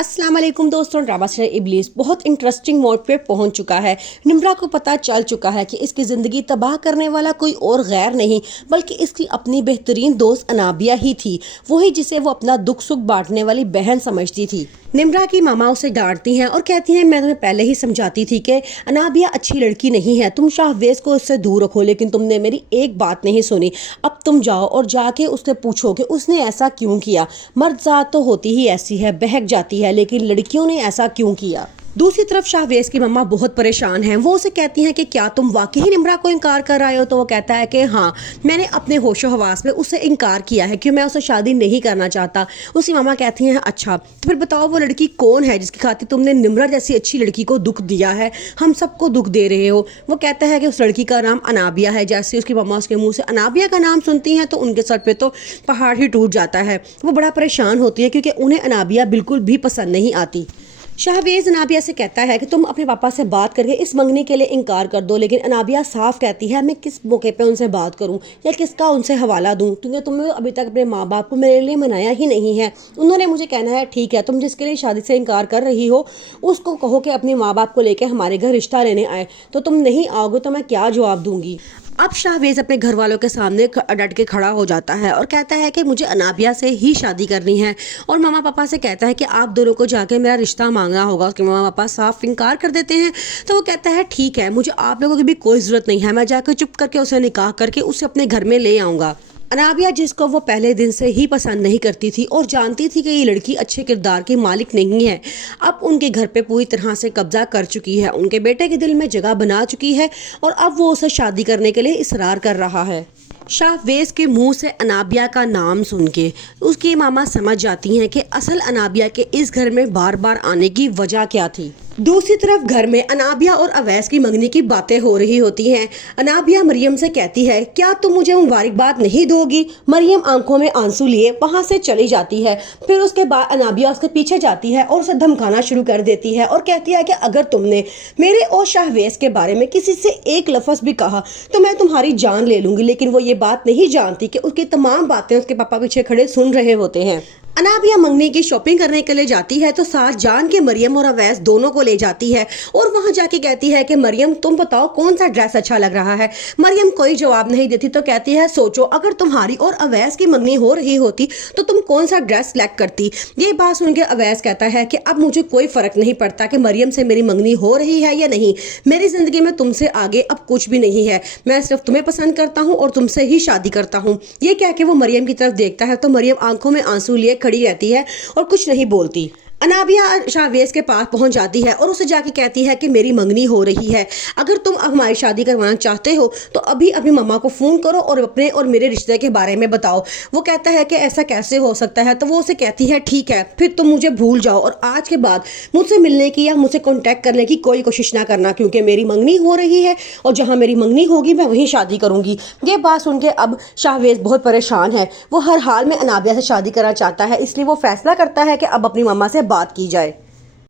अस्सलाम वालेकुम दोस्तों, ड्रामा सीरियल इब्लीस बहुत इंटरेस्टिंग मोड पे पहुंच चुका है। निम्रा को पता चल चुका है कि इसकी ज़िंदगी तबाह करने वाला कोई और गैर नहीं बल्कि इसकी अपनी बेहतरीन दोस्त अनाबिया ही थी, वही जिसे वो अपना दुख सुख बांटने वाली बहन समझती थी। निम्रा की मामा उसे डांटती हैं और कहती हैं, मैं तुम्हें पहले ही समझाती थी कि अनाबिया अच्छी लड़की नहीं है, तुम शाहवेज को उससे दूर रखो, लेकिन तुमने मेरी एक बात नहीं सुनी। अब तुम जाओ और जाके उससे पूछो कि उसने ऐसा क्यों किया। मर्द ज़ात तो होती ही ऐसी है, बहक जाती है, लेकिन लड़कियों ने ऐसा क्यों किया। दूसरी तरफ शाहवेज की मम्मा बहुत परेशान हैं। वो उसे कहती हैं कि क्या तुम वाकई ही निम्रा को इनकार कर रहे हो। तो वो कहता है कि हाँ, मैंने अपने होशो हवास में उससे इनकार किया है कि मैं उससे शादी नहीं करना चाहता। उसकी मामा कहती हैं, अच्छा तो फिर बताओ वो लड़की कौन है जिसकी खातिर तुमने निम्रा जैसी अच्छी लड़की को दुख दिया है, हम सबको दुख दे रहे हो। वो कहता है कि उस लड़की का नाम अनाबिया है। जैसे उसकी मम्मा उसके मुंह से अनाबिया का नाम सुनती हैं तो उनके सर पे तो पहाड़ ही टूट जाता है। वो बड़ा परेशान होती है क्योंकि उन्हें अनाबिया बिल्कुल भी पसंद नहीं आती। शाहवेज अनाबिया से कहता है कि तुम अपने पापा से बात करके इस मंगनी के लिए इनकार कर दो, लेकिन अनाबिया साफ कहती है, मैं किस मौके पे उनसे बात करूं या किसका उनसे हवाला दूं, क्योंकि तुमने अभी तक अपने माँ बाप को मेरे लिए मनाया ही नहीं है। उन्होंने मुझे कहना है, ठीक है तुम जिसके लिए शादी से इनकार कर रही हो उसको कहो कि अपने माँ बाप को लेकर हमारे घर रिश्ता लेने आए, तो तुम नहीं आओगे तो मैं क्या जवाब दूंगी। अब शाहवेज अपने घर वालों के सामने डट के खड़ा हो जाता है और कहता है कि मुझे अनाबिया से ही शादी करनी है, और मामा पापा से कहता है कि आप दोनों को जाके मेरा रिश्ता मांगना होगा। उसके मामा पापा साफ इनकार कर देते हैं। तो वो कहता है, ठीक है मुझे आप लोगों की भी कोई ज़रूरत नहीं है, मैं जाकर चुप करके उसे निकाह करके उसे अपने घर में ले आऊँगा। अनाबिया जिसको वो पहले दिन से ही पसंद नहीं करती थी और जानती थी कि ये लड़की अच्छे किरदार की मालिक नहीं है, अब उनके घर पे पूरी तरह से कब्जा कर चुकी है, उनके बेटे के दिल में जगह बना चुकी है और अब वो उसे शादी करने के लिए इसरार कर रहा है। शाहवेज के मुंह से अनाबिया का नाम सुन के उसकी मामा समझ जाती हैं कि असल अनाबिया के इस घर में बार बार आने की वजह क्या थी। दूसरी तरफ घर में अनाबिया और अवैस की मंगनी की बातें हो रही होती हैं। अनाबिया मरियम से कहती है, क्या तुम मुझे मुबारकबाद नहीं दोगी। मरियम आंखों में आंसू लिए वहां से चली जाती है। फिर उसके बाद अनाबिया उसके पीछे जाती है और उसे धमकाना शुरू कर देती है और कहती है कि अगर तुमने मेरे और शाहवेज के बारे में किसी से एक लफ्ज़ भी कहा तो मैं तुम्हारी जान ले लूंगी। लेकिन वो ये बात नहीं जानती कि उसकी तमाम बातें उसके पापा पीछे खड़े सुन रहे होते हैं। अनाबिया मंगनी की शॉपिंग करने के लिए जाती है तो साथ जान के मरियम और अवैस दोनों को ले जाती है और वहां जाके कहती है कि मरियम तुम बताओ कौन सा ड्रेस अच्छा लग रहा है। मरियम कोई जवाब नहीं देती तो कहती है, सोचो अगर तुम्हारी और अवैस की मंगनी हो रही होती तो तुम कौन सा ड्रेस सेलेक्ट करती। ये बात सुन के अवैस कहता है कि अब मुझे कोई फर्क नहीं पड़ता कि मरियम से मेरी मंगनी हो रही है या नहीं, मेरी जिंदगी में तुमसे आगे अब कुछ भी नहीं है, मैं सिर्फ तुम्हें पसंद करता हूँ और तुमसे ही शादी करता हूँ। ये कह के वो मरियम की तरफ देखता है तो मरियम आंखों में आंसू लिए खड़ी रहती है और कुछ नहीं बोलती। अनाबिया शाहवेज के पास पहुंच जाती है और उसे जाके कहती है कि मेरी मंगनी हो रही है, अगर तुम अब हमारी शादी करवाना चाहते हो तो अभी अपनी मम्मा को फ़ोन करो और अपने और मेरे रिश्ते के बारे में बताओ। वो कहता है कि ऐसा कैसे हो सकता है। तो वो उसे कहती है, ठीक है फिर तुम मुझे भूल जाओ और आज के बाद मुझसे मिलने की या मुझसे कॉन्टैक्ट करने की कोई कोशिश ना करना, क्योंकि मेरी मंगनी हो रही है और जहाँ मेरी मंगनी होगी मैं वहीं शादी करूँगी। ये बात सुन के अब शाहवेज बहुत परेशान है। वो हर हाल में अनाबिया से शादी करना चाहता है, इसलिए वो फैसला करता है कि अब अपनी मम्मा से बात की जाए।